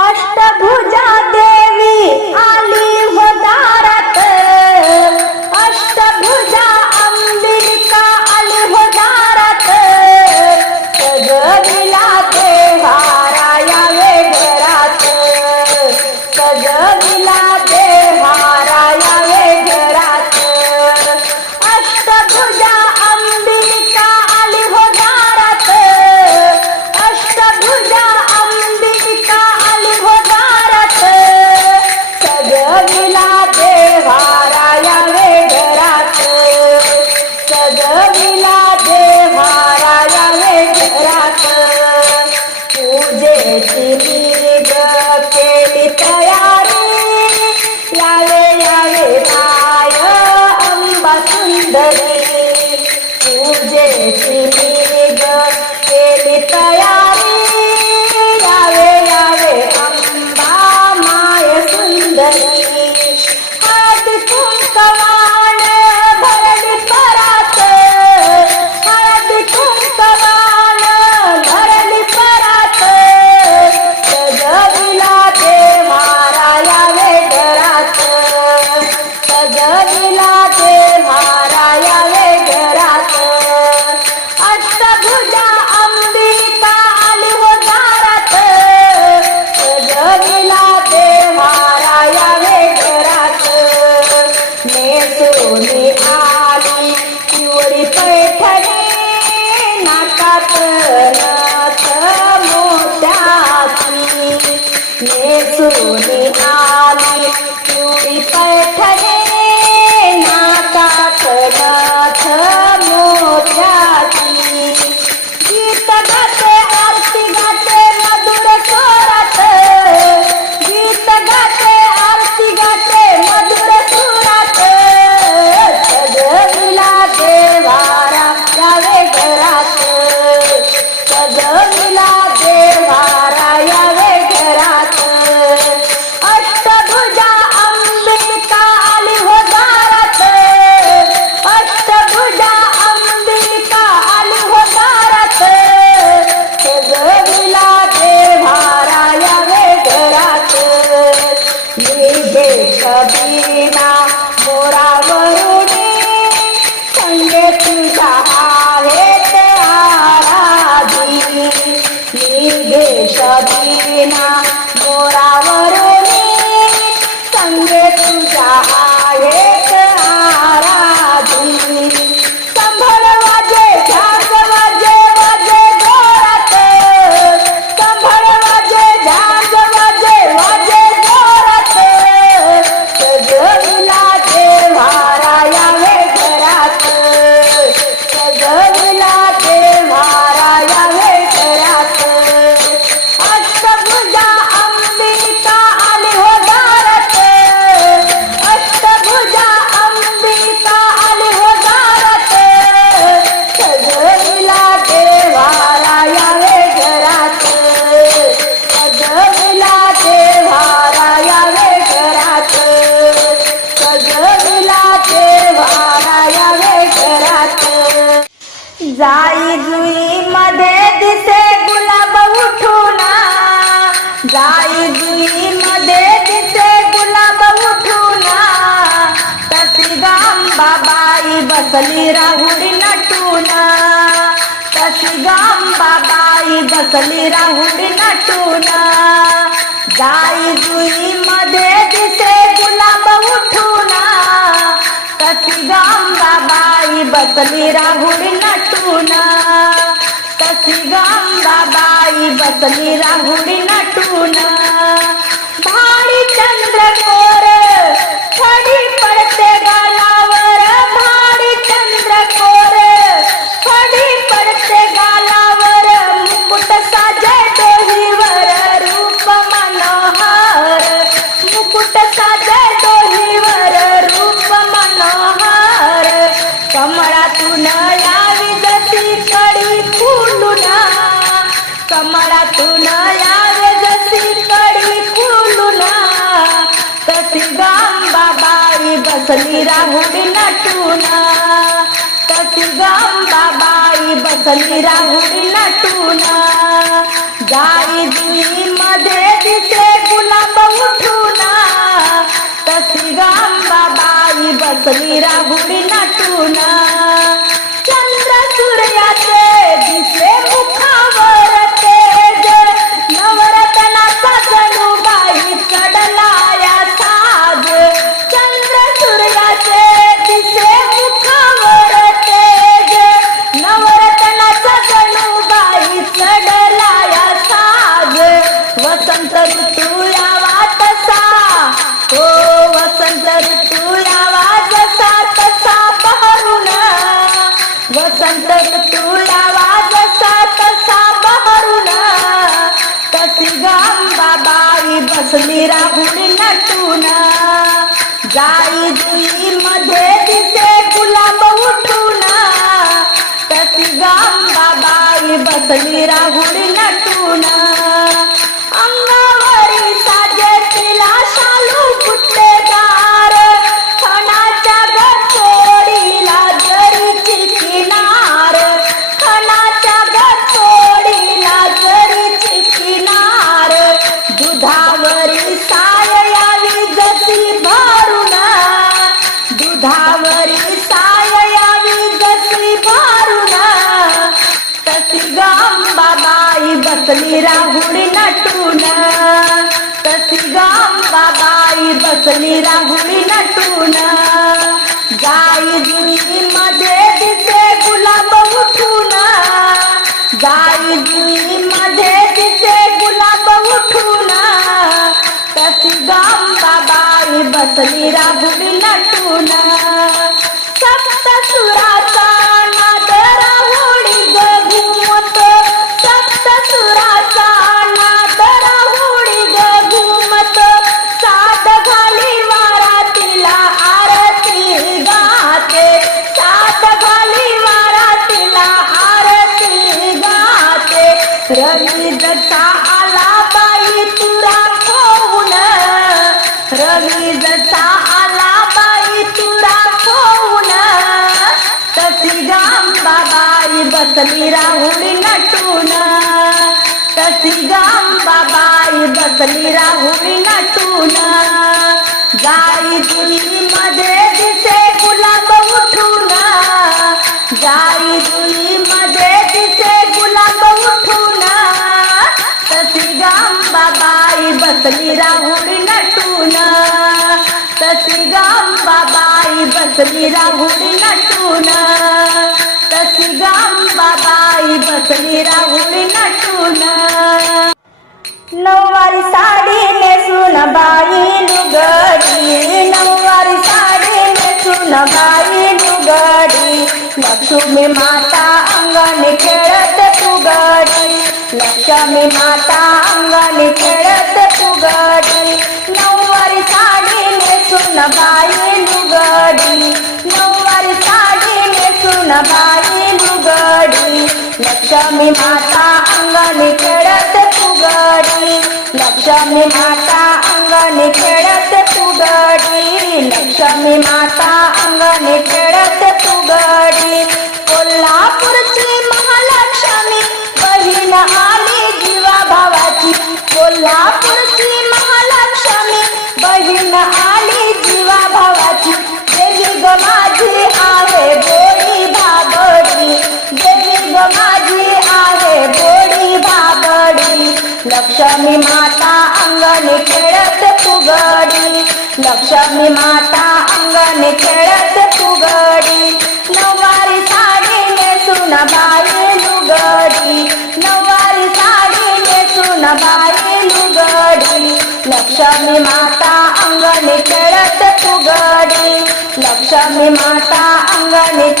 अष्टभुजा दे 我的 बोरावर मी संगे तुझ्या आहे बसली राहुल नटूना। बाबाई बसली राहुल नटूना। गाई जुई मधे दिसे गुलाब उठूना। बाबाई बसली राहुल नटूना। बाबाई बसली राहुल नटूना। भारी चंद्र खड़ी बसली राहुली नटून तशी गंबाबाई बसली राहुली नटून जाई जुई मध्ये तिथे गुलाब उठून. तशी गंबाबाई बसली राहुली नटून बसली न नटून जाई जुई मधे दिसे गुलाब उठून। तशी गांबाबाई बसली बसली राहुडी नटून। तशी गांबाबाई बसली राहुडी नटून। गाई जुई मध्ये दिसे गुलाब उठून गाई जुई मध्ये दिसे गुलाब उठून तशी गांबाबाई बसली राहुडी नटून। सप्त सुराचा बसली राहुली नटून तशी गांबाबाई बसली राहुली नटून. गाई दुई मध्ये दिसे गुलाब उठून गाई दुई मध्ये दिसे गुलाब उठून. तशी गांबाबाई बसली राहुली नटून तशी गांबाबाई बसली राहुली नटून. तशी गांबाबाई बसली राहुडी नटून नऊवारी साडी नेसून बाई लुगडी नऊवारी साडी नेसून बाई लुगडी। लक्ष्मी माता अंगणी खेळत फुगडी लक्ष्मी माता अंगणी खेळत फुगडी। नऊवारी साडी नेसून बाई लुगडी नऊवारी साडी नेसून बाई लक्ष्मी माता अंगणी खेळत फुगडी. लक्ष्मी माता अंगणी खेळत फुगडी. लक्ष्मी माता अंगणी खेळत फुगडी. कोल्हापूरची महालक्ष्मी बहीण आली जीवा भावाची. कोल्हापूरची महालक्ष्मी बहीण आली जीवा भावाची. देवी ग माझी आहे माझी आहे बोडी बाबडी. लक्ष्मी माता अंगणी खेळत फुगडी. लक्ष्मी माता अंगणी खेळत फुगडी. नववारी साडी नेसून बाई लुगडी. नववारी साडी नेसून बाई लुगडी. लक्ष्मी माता अंगणी खेळत फुगडी. लक्ष्मी माता अंगणी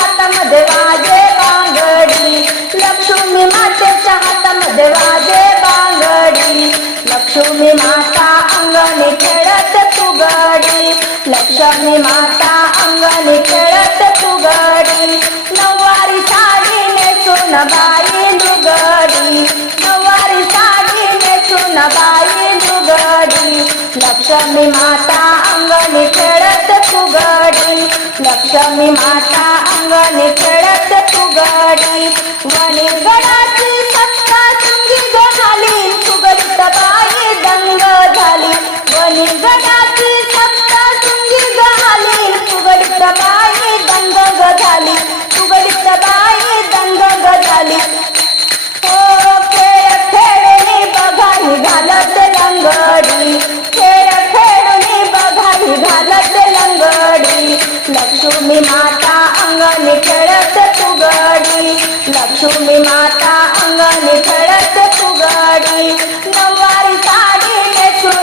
हातामध्ये वाजे बांगडी. लक्ष्मी मातेच्या हातामध्ये वाजे बांगडी. लक्ष्मी माता अंगणी खेळत तुगडी लक्ष्मी माता अंगणी खेळत तुगडी नववारी साडी नेसून बाई लुगडी. नववारी साडी नेसून बाई लुगडी. लक्ष्मी माता लक्ष्मी माता अंगणी खेळत तुगडी वणी गडाची सत्ता सुंगी झाली फुगडीत बाई दंग झाली. वणी गडाची सत्ता सुंगी झाली फुगडीत बाई दंग झाली.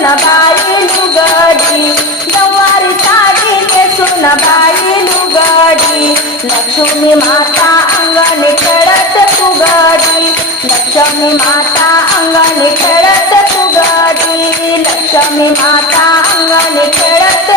सुनबाई लुगडी नऊवारी साडी नेसून बाई लुगडी. लक्ष्मी माता अंगणी खेळत फुगडी लक्ष्मी माता अंगणी खेळत फुगडी. लक्ष्मी माता अंगणी खेळत